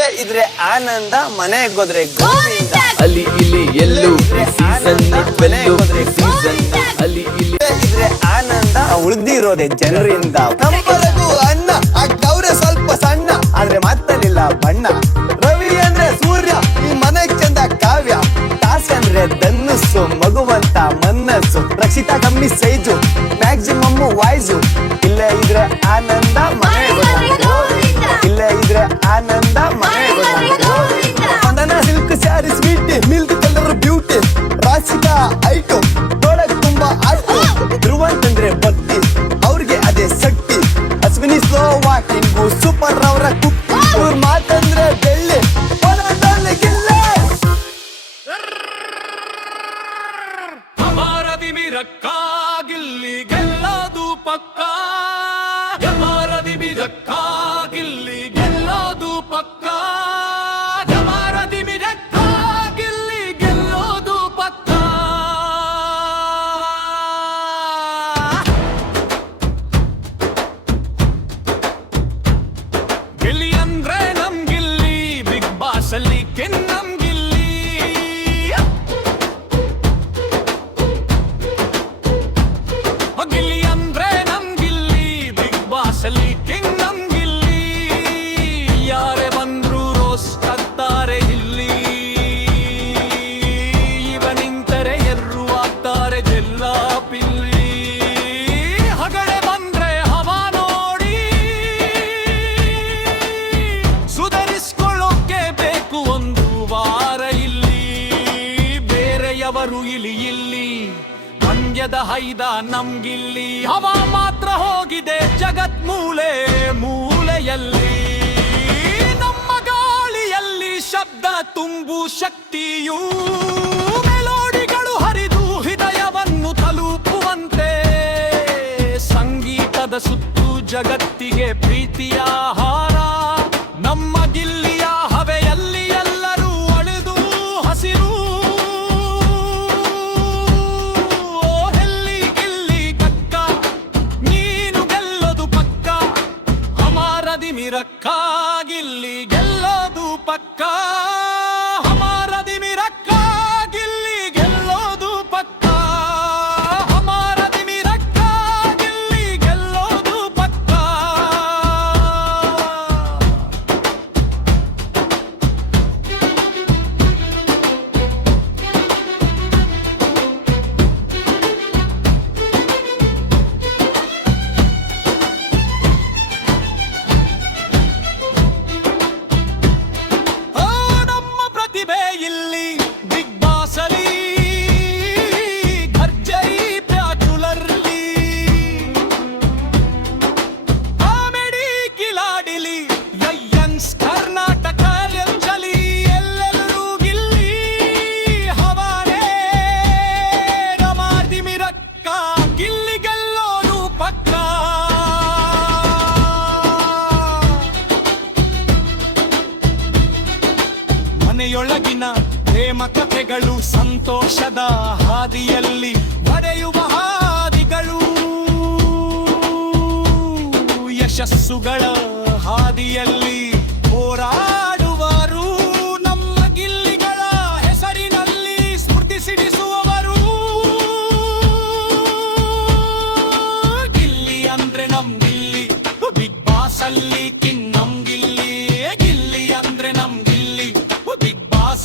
ಇಲ್ಲೇ ಇದ್ರೆ ಆನಂದ ಮನೆಗೆ ಹೋದ್ರೆ ಗೋವಿಂದ. ಅಲ್ಲಿ ಇಲ್ಲಿ ಎಲ್ಲೂ ಸೀಸನ್ ಸೀಸನ್ ಅಲ್ಲಿ ಇಲ್ಲಿ ಇದ್ರೆ ಆನಂದ ಉಳ್ದಿರೋದೆ ಜನರಿಂದ. ಅಣ್ಣ ಆಗ್ತವ್ರೆ ಸ್ವಲ್ಪ ಸಣ್ಣ ಆದ್ರೆ ಮತ್ತಲಿಲ್ಲ ಬಣ್ಣ. ರವಿ ಅಂದ್ರೆ ಸೂರ್ಯ ಈ ಮನೆಗ್ ಚಂದ ಕಾವ್ಯ. ತಾಸೆ ಅಂದ್ರೆ ಧನುಸ್ಸು ಮಗುವಂತ ಮನ್ನಸ್ಸು ರಕ್ಷಿತ ಕಮ್ಮಿ ಸೈಜು ಮ್ಯಾಕ್ಸಿಮಮ್ ವಾಯ್ಸು ಇಲ್ಲೇ ಇದ್ರೆ ಆನಂದ ಮನೆಗೆ ಹೋದ್ರೆ ಗೋವಿಂದ. ಇಲ್ಲೇ ಇದ್ರೆ ಆನಂದ ಮನೆಗೆ இலக்காகில்லை ಮಂಡ್ಯದ ಹೈದ ನಮ್ಗಿಲ್ಲಿ. ಹವ ಮಾತ್ರ ಹೋಗಿದೆ ಜಗತ್ ಮೂಲೆ ಮೂಲೆಯಲ್ಲಿ. ನಮ್ಮ ಗಾಳಿಯಲ್ಲಿ ಶಬ್ದ ತುಂಬು ಶಕ್ತಿಯೂ. ಮೆಲೋಡಿಗಳು ಹರಿದು ಹೃದಯವನ್ನು ತಲುಪುವಂತೆ. ಸಂಗೀತದ ಸುತ್ತು ಜಗತ್ತಿಗೆ ಪ್ರೀತಿಯ ಮನೆಯೊಳಗಿನ ಪ್ರೇಮ ಕಥೆಗಳು ಸಂತೋಷದ ಹಾದಿಯಲ್ಲಿ ಒಡೆಯುವ ಹಾದಿಗಳು. ಯಶಸ್ಸುಗಳ ಹಾದಿಯಲ್ಲಿ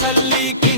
ಸಲ್ಲಿಕೆ